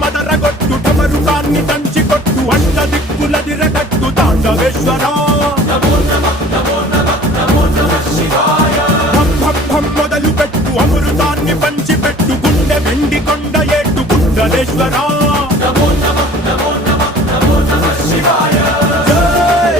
మదరగొట్టు ఢమరుకాన్ని దంచి కొట్టు అడ్డ దిక్కులదిరగట్టు తాండవేశ్వర మొదలు పెట్టు అమృతాన్ని పంచి పెట్టు గుండె వెండి కొండ ఏట్టు కుండలేశ్వర